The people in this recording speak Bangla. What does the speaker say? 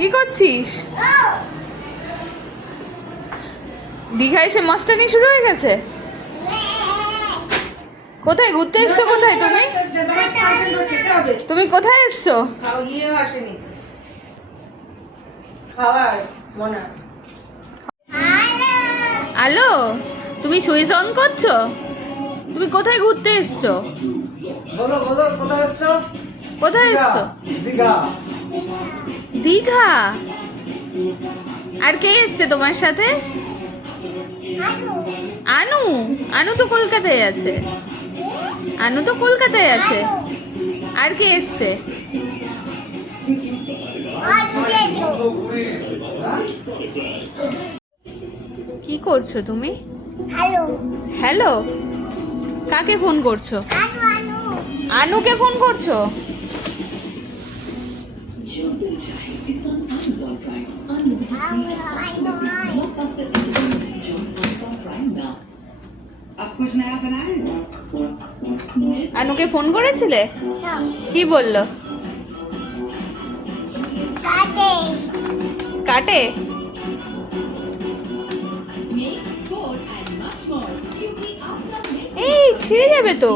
কি করছিস? দীঘায় এসে মস্তানি শুরু হয়ে গেছে। কোথায় ঘুরতে এসছো? কোথায় তুমি? তুমি কোথায় এসছো? হ্যালো, তুমি সুইচ অন করছো? তুমি কোথায় ঘুরতে এসছো? বলো বলো, কোথায় এসছো? কোথায় এসছো? দীঘা। দীঘা? আর কে এসছে তোমার সাথে? আনু। আনু তো কলকাতায় আছে। আনু তো কলকাতায় আছে। আর কে এসছে? কি করছো তুমি? হ্যালো হ্যালো, কাকে ফোন করছো? আনুকে ফোন করছো? जो दिल चाहे it's on Amazon Prime. Unlimited free absolutely blockbuster entertainment जो Amazon Prime now. अब कुछ नया बनाए? আনুকে ফোন করেছিলে? কি বললো? কাটে কাটে? Make, code and much more. क्योंकि आपका এই ছিঁড়ে যাবে তো।